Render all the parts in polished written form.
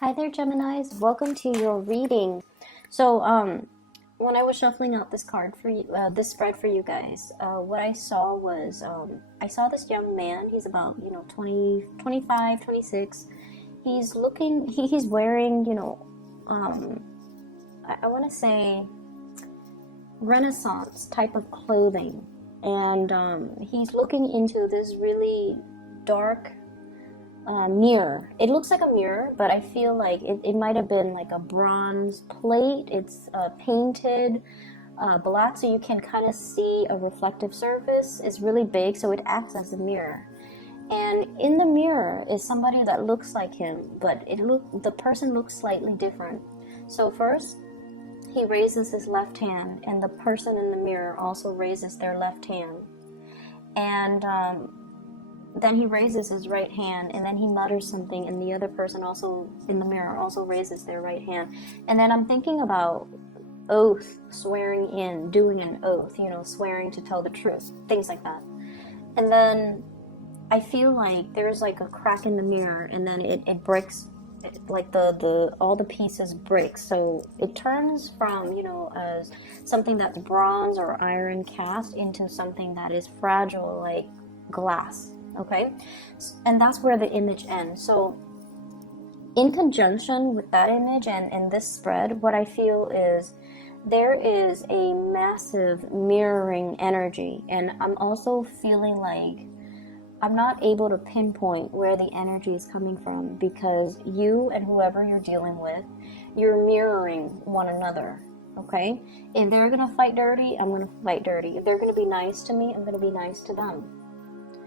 Hi there, Geminis. Welcome to your reading. So, when I was shuffling out this card for you, this spread for you guys, what I saw was, I saw this young man. He's about, 20, 25, 26. He's looking, he's wearing, I want to say Renaissance type of clothing. And he's looking into this really dark mirror. It looks like a mirror, but I feel like it might have been like a bronze plate. It's painted black, so you can kind of see a reflective surface. It's really big, so it acts as a mirror. And in the mirror is somebody that looks like him, but the person looks slightly different. So first, he raises his left hand, and the person in the mirror also raises their left hand. And then he raises his right hand, and then he mutters something, and the other person also in the mirror also raises their right hand. And then I'm thinking about oath, swearing in, doing an oath, swearing to tell the truth, things like that. And then I feel like there's like a crack in the mirror, and then it breaks, like all the pieces break. So it turns from, as something that's bronze or iron cast into something that is fragile, like glass. Okay, and that's where the image ends. So in conjunction with that image and this spread, what I feel is there is a massive mirroring energy, and I'm also feeling like I'm not able to pinpoint where the energy is coming from, because you and whoever you're dealing with, you're mirroring one another. Okay, if they're gonna fight dirty, I'm gonna fight dirty. If they're gonna be nice to me, I'm gonna be nice to them.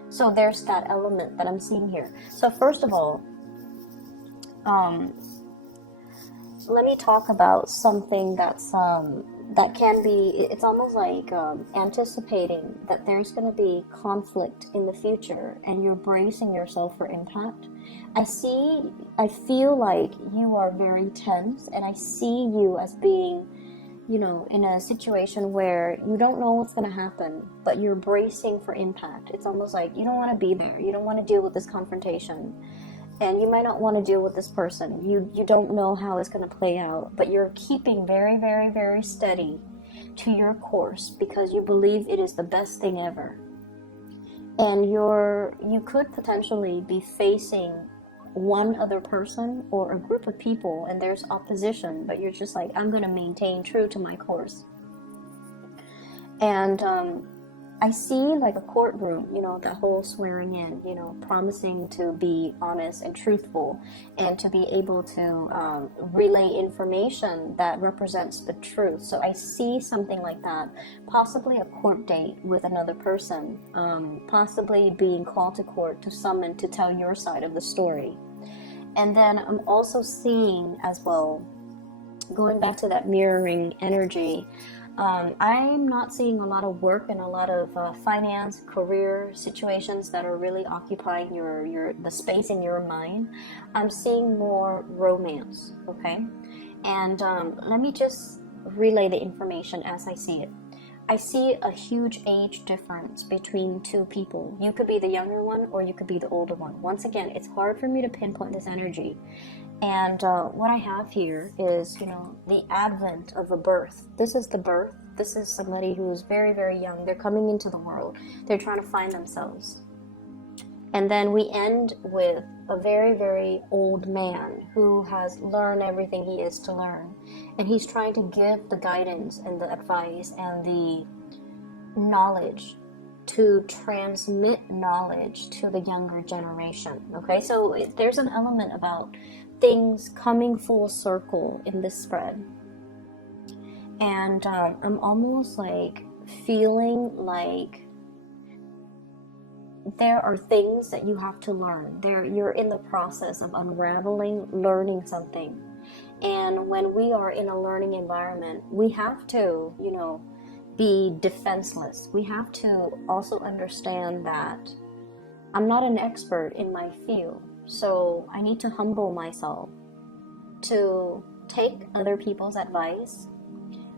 So there's that element that I'm seeing here. So first of all, let me talk about something that's that can be, it's almost like anticipating that there's going to be conflict in the future, and you're bracing yourself for impact. I feel like you are very tense, and I see you as being, in a situation where you don't know what's going to happen, but you're bracing for impact. It's almost like you don't want to be there. You don't want to deal with this confrontation. And you might not want to deal with this person. You don't know how it's going to play out, but you're keeping very, very, very steady to your course because you believe it is the best thing ever. And you could potentially be facing one other person or a group of people, and there's opposition, but you're just like, I'm going to maintain true to my course. And I see like a courtroom, that whole swearing in, promising to be honest and truthful, and to be able to relay information that represents the truth. So I see something like that, possibly a court date with another person, possibly being called to court to summon to tell your side of the story. And then I'm also seeing as well, going back to that mirroring energy, I'm not seeing a lot of work and a lot of finance, career situations that are really occupying the space in your mind. I'm seeing more romance, okay? And let me just relay the information as I see it. I see a huge age difference between two people. You could be the younger one, or you could be the older one. Once again, it's hard for me to pinpoint this energy. And what I have here is, the advent of a birth. This is the birth. This is somebody who's very, very young. They're coming into the world. They're trying to find themselves. And then we end with a very, very old man who has learned everything he is to learn. And he's trying to give the guidance and the advice and the knowledge, to transmit knowledge to the younger generation. Okay, so there's an element about things coming full circle in this spread. And I'm almost like feeling like there are things that you have to learn. You're in the process of unraveling, learning something. And when we are in a learning environment, we have to, be defenseless. We have to also understand that I'm not an expert in my field. So I need to humble myself to take other people's advice.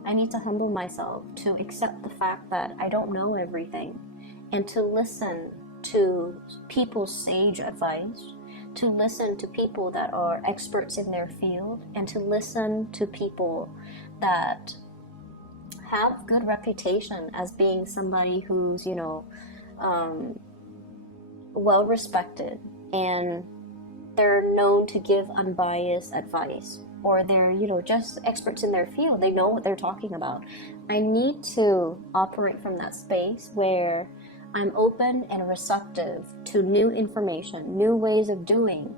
I need to humble myself to accept the fact that I don't know everything, and to listen to people's sage advice, to listen to people that are experts in their field, and to listen to people that have good reputation as being somebody who's, well respected, and they're known to give unbiased advice, or they're, just experts in their field. They know what they're talking about. I need to operate from that space where I'm open and receptive to new information, new ways of doing.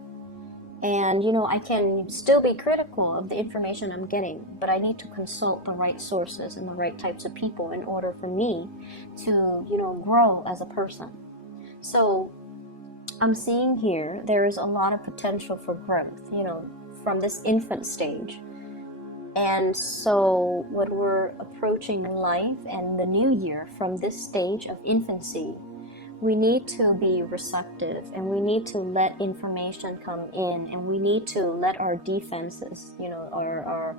And, I can still be critical of the information I'm getting, but I need to consult the right sources and the right types of people in order for me to, grow as a person. So I'm seeing here there is a lot of potential for growth, from this infant stage. And so when we're approaching life and the new year from this stage of infancy, we need to be receptive, and we need to let information come in, and we need to let our defenses, our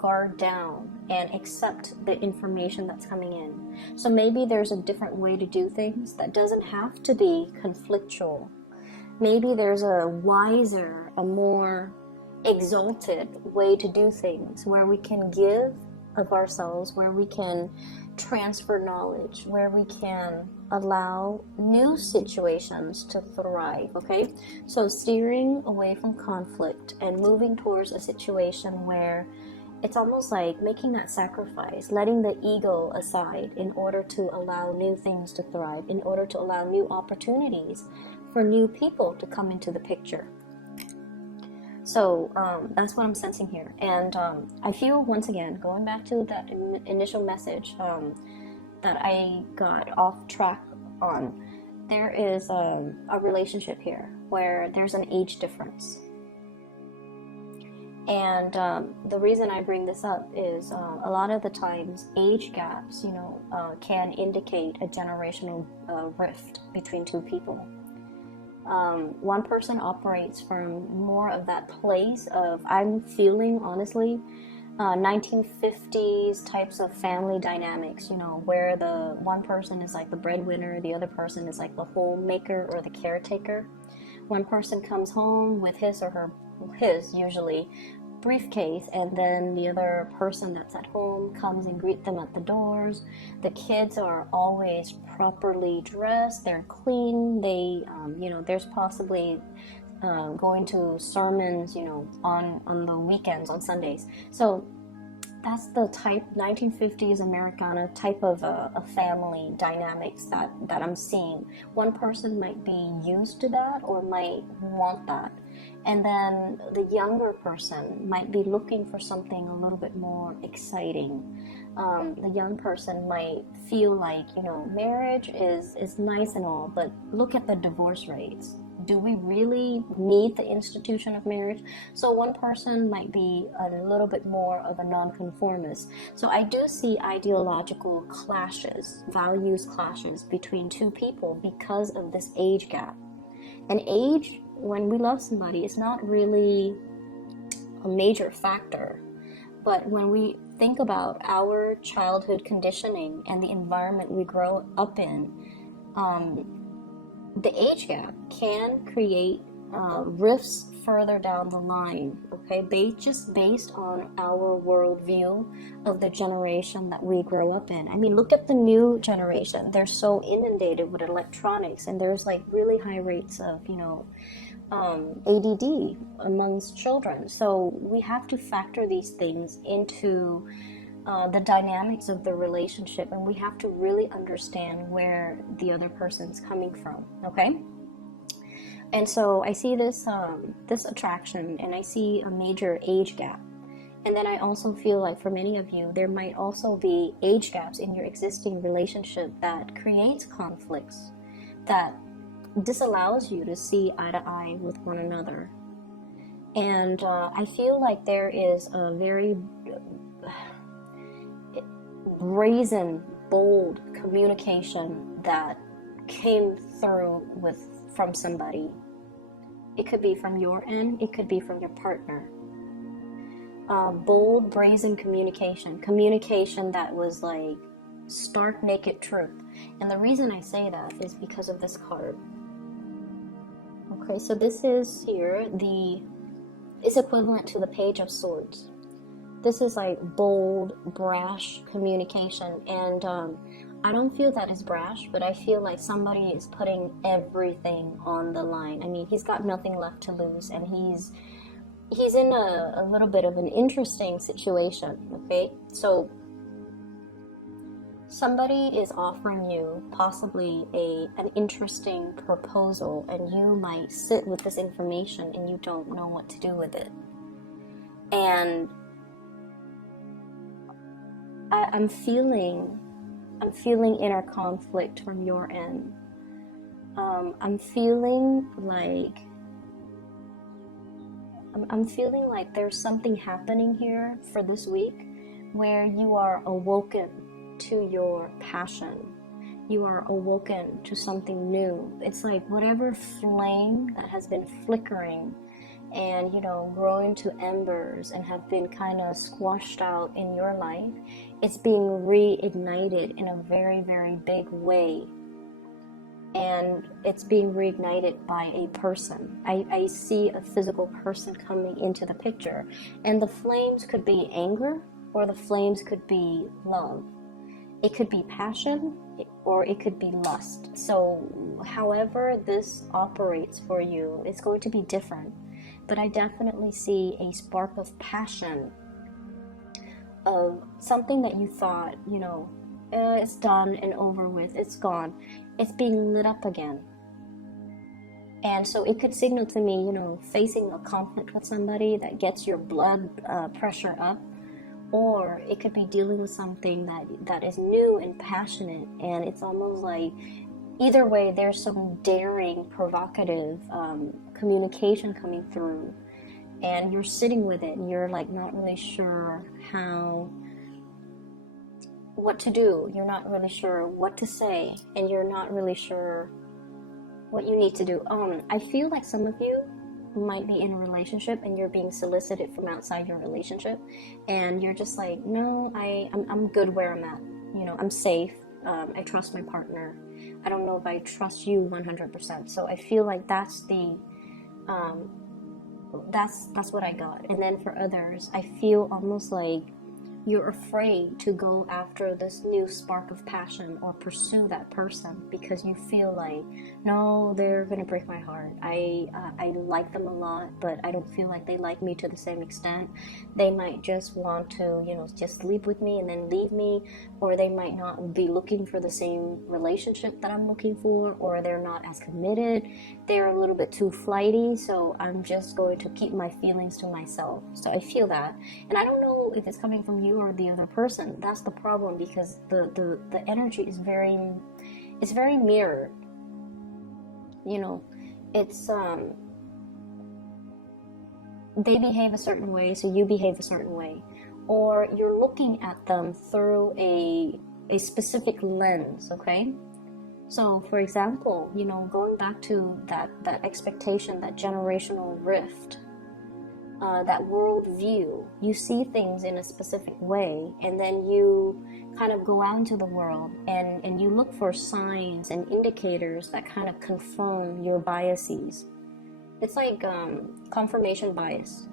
guard down, and accept the information that's coming in. So maybe there's a different way to do things that doesn't have to be conflictual. Maybe there's a wiser, a more exalted way to do things, where we can give of ourselves, where we can transfer knowledge, where we can allow new situations to thrive. Okay, so steering away from conflict and moving towards a situation where it's almost like making that sacrifice, letting the ego aside in order to allow new things to thrive, in order to allow new opportunities for new people to come into the picture. So that's what I'm sensing here. And I feel, once again, going back to that initial message that I got off track on, there is a relationship here where there's an age difference. And the reason I bring this up is a lot of the times age gaps, can indicate a generational rift between two people. One person operates from more of that place of, I'm feeling, honestly, 1950s types of family dynamics, where the one person is like the breadwinner, the other person is like the homemaker or the caretaker. One person comes home with his usually briefcase, and then the other person that's at home comes and greet them at the doors. The kids are always properly dressed, they're clean, they there's possibly going to sermons on the weekends, on Sundays. So that's the type 1950s Americana type of a family dynamics that I'm seeing. One person might be used to that or might want that. And then the younger person might be looking for something a little bit more exciting. The young person might feel like, marriage is nice and all, but look at the divorce rates. Do we really need the institution of marriage? So one person might be a little bit more of a nonconformist. So I do see ideological clashes, values clashes between two people because of this age gap. And age, when we love somebody, is not really a major factor. But when we think about our childhood conditioning and the environment we grow up in, the age gap can create rifts further down the line, okay? Just based on our worldview of the generation that we grow up in. I mean, look at the new generation. They're so inundated with electronics, and there's like really high rates of, ADD amongst children. So we have to factor these things into the dynamics of the relationship, and we have to really understand where the other person's coming from, okay? And so I see this attraction, and I see a major age gap. And then I also feel like for many of you, there might also be age gaps in your existing relationship that creates conflicts, that disallows you to see eye to eye with one another. And I feel like there is a very brazen, bold communication that came through from somebody. It could be from your end, it could be from your partner. Bold, brazen communication that was like stark naked truth. And the reason I say that is because of this card. Okay, so this is here, it's equivalent to the Page of Swords. This is like bold, brash communication, and I don't feel that is brash, but I feel like somebody is putting everything on the line. I mean, he's got nothing left to lose, and he's in a little bit of an interesting situation, okay? So somebody is offering you possibly an interesting proposal, and you might sit with this information and you don't know what to do with it. And I'm feeling inner conflict from your end. I'm feeling like there's something happening here for this week where you are awoken to your passion. You are awoken to something new. It's like whatever flame that has been flickering and, you know, growing to embers and have been kind of squashed out in your life, it's being reignited in a very, very big way. And it's being reignited by a person. I see a physical person coming into the picture. And the flames could be anger, or the flames could be love. It could be passion, or it could be lust. So however this operates for you, it's going to be different. But I definitely see a spark of passion, of something that you thought, you know, it's done and over with, it's gone. It's being lit up again. And so it could signal to me, you know, facing a conflict with somebody that gets your blood pressure up. Or it could be dealing with something that is new and passionate. And it's almost like, either way, there's some daring, provocative communication coming through. And you're sitting with it and you're like not really sure what to do. You're not really sure what to say, and you're not really sure what you need to do. I feel like some of you might be in a relationship and you're being solicited from outside your relationship, and you're just like, no, I'm good where I'm at. You know, I'm safe. I trust my partner. I don't know if I trust you 100%. So I feel like that's what I got. And then for others, I feel almost like you're afraid to go after this new spark of passion or pursue that person because you feel like, no, they're gonna break my heart. I like them a lot, but I don't feel like they like me to the same extent. They might just want to, you know, just sleep with me and then leave me, or they might not be looking for the same relationship that I'm looking for, or they're not as committed. They're a little bit too flighty, so I'm just going to keep my feelings to myself. So I feel that, and I don't know if it's coming from you or the other person. That's the problem, because the energy is very mirrored. You know, it's they behave a certain way, so you behave a certain way, or you're looking at them through a specific lens. Okay, so for example, you know, going back to that expectation, that generational rift, that world view, you see things in a specific way, and then you kind of go out into the world and you look for signs and indicators that kind of confirm your biases. It's like confirmation bias.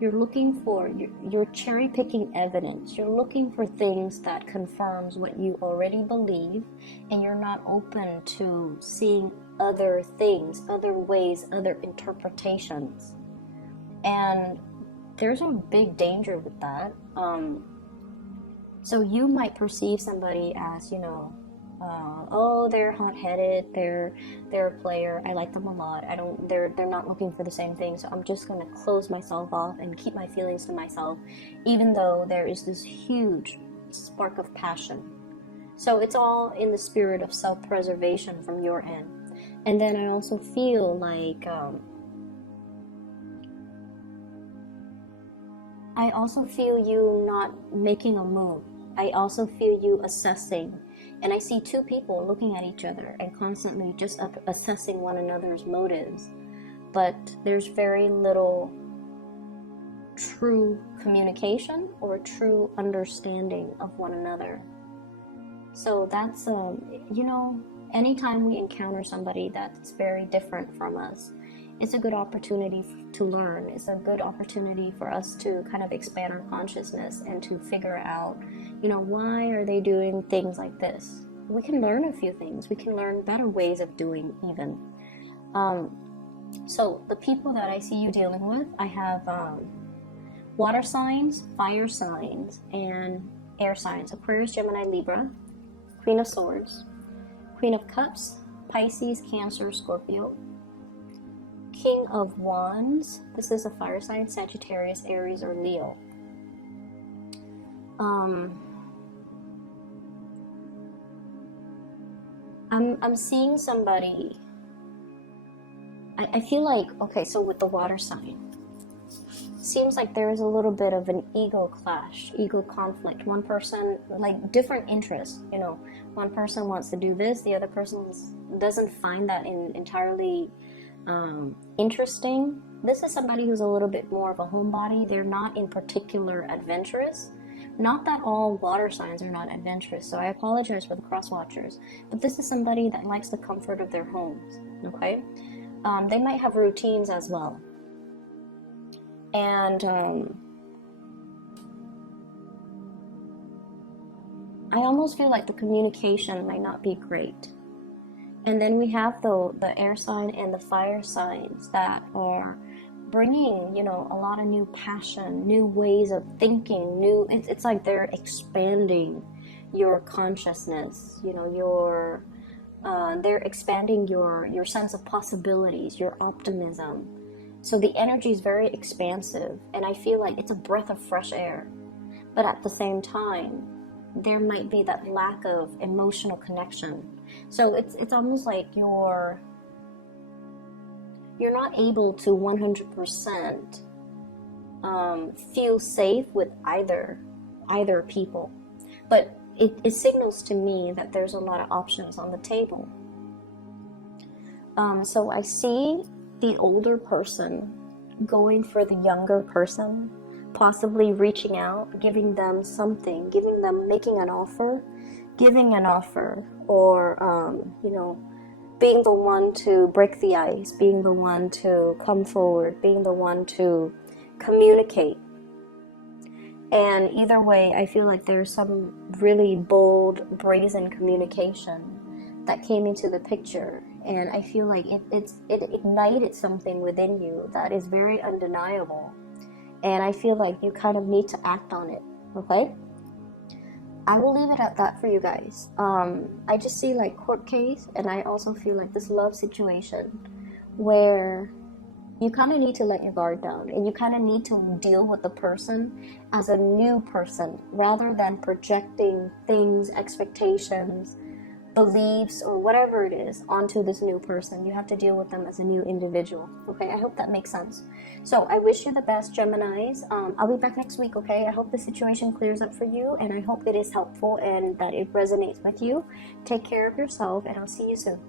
You're looking for, you're cherry picking evidence. You're looking for things that confirms what you already believe, and you're not open to seeing other things, other ways, other interpretations. And there's a big danger with that. So you might perceive somebody as, you know, oh, they're hot-headed, they're a player, I like them a lot, they're not looking for the same thing, so I'm just going to close myself off and keep my feelings to myself, even though there is this huge spark of passion. So it's all in the spirit of self-preservation from your end. And then I also feel like I also feel you not making a move. I also feel you assessing. And I see two people looking at each other and constantly just assessing one another's motives. But there's very little true communication or true understanding of one another. So that's, you know, anytime we encounter somebody that's very different from us, it's a good opportunity to learn. It's a good opportunity for us to kind of expand our consciousness and to figure out, you know, why are they doing things like this? We can learn a few things. We can learn better ways of doing even. So the people that I see you dealing with, I have water signs, fire signs, and air signs. Aquarius, Gemini, Libra, Queen of Swords, Queen of Cups, Pisces, Cancer, Scorpio, King of Wands. This is a fire sign, Sagittarius, Aries, or Leo. I'm seeing somebody. I feel like, okay, so with the water sign, seems like there is a little bit of an ego clash, ego conflict. One person, like different interests, you know, one person wants to do this, the other person doesn't find that entirely interesting. This is somebody who's a little bit more of a homebody. They're not in particular adventurous. Not that all water signs are not adventurous, so I apologize for the cross watchers, but this is somebody that likes the comfort of their homes, okay? They might have routines as well. And I almost feel like the communication might not be great. And then we have the air sign and the fire signs that are bringing, you know, a lot of new passion, new ways of thinking, it's like they're expanding your consciousness, you know, they're expanding your sense of possibilities, your optimism. So the energy is very expansive, and I feel like it's a breath of fresh air. But at the same time, there might be that lack of emotional connection. So it's almost like you're not able to 100% feel safe with either people. But it signals to me that there's a lot of options on the table. So I see the older person going for the younger person, possibly reaching out, giving them something, making an offer, or you know, being the one to break the ice, being the one to come forward, being the one to communicate. And either way, I feel like there's some really bold, brazen communication that came into the picture. And I feel like it ignited something within you that is very undeniable. And I feel like you kind of need to act on it, okay? I will leave it at that for you guys. I just see like court case, and I also feel like this love situation where you kind of need to let your guard down, and you kind of need to deal with the person as a new person rather than projecting things, expectations, beliefs, or whatever it is onto this new person. You have to deal with them as a new individual. Okay, I hope that makes sense. So I wish you the best, Geminis. I'll be back next week, okay? I hope the situation clears up for you, and I hope it is helpful and that it resonates with you. Take care of yourself, and I'll see you soon.